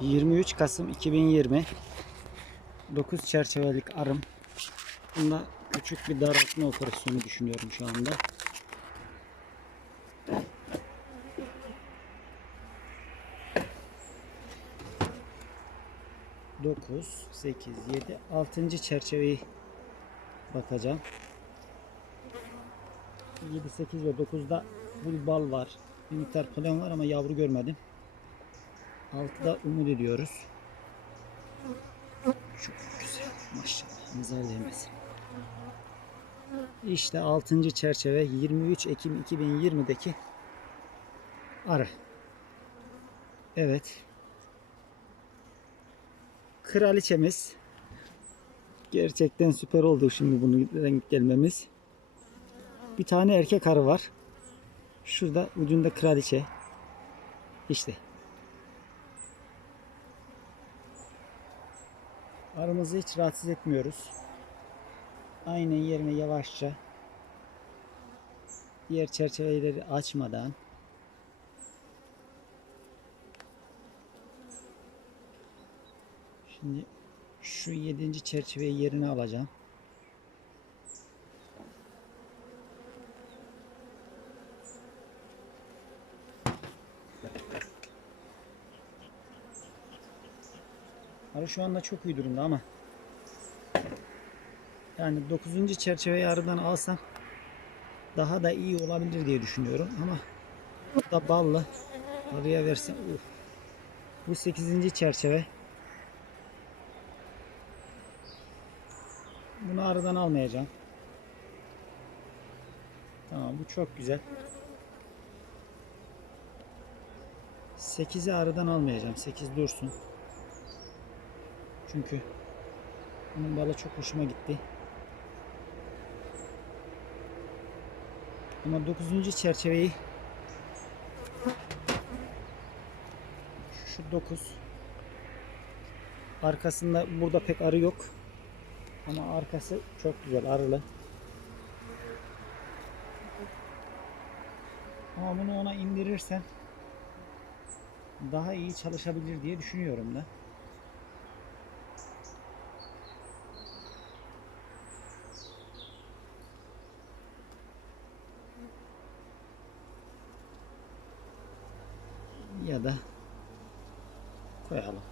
23 Kasım 2020 9 çerçevelik arım. Bunda küçük bir daraltma operasyonu düşünüyorum şu anda. Dokuz, sekiz, yedi, altıncı çerçeveyi bakacağım. 7, 8 ve 9'da bul bal var. Bir miktar polen var ama yavru görmedim. 6'da umut ediyoruz. Çok güzel. Maşallah. Nazar değmesin. İşte 6. çerçeve 23 Ekim 2020'deki arı. Evet. Kraliçemiz. Gerçekten süper oldu şimdi bunu renk gelmemiz. Bir tane erkek arı var. Şurada ucunda kraliçe. İşte. Arımızı hiç rahatsız etmiyoruz. Aynen yerine yavaşça diğer çerçeveleri açmadan Şimdi şu yedinci çerçeveyi yerine alacağım. Arı şu anda çok iyi durumda ama yani 9. çerçeveyi arıdan alsam daha da iyi olabilir diye düşünüyorum ama da ballı arıya versem uf. bu 8. çerçeve bunu arıdan almayacağım tamam bu çok güzel 8'i arıdan almayacağım 8 dursun çünkü bunun balı çok hoşuma gitti. Ama 9. çerçeveyi şu 9 arkasında burada pek arı yok. Ama arkası çok güzel arılı. Ama bunu ona indirirsen daha iyi çalışabilir diye düşünüyorum da. Ya da koyalım.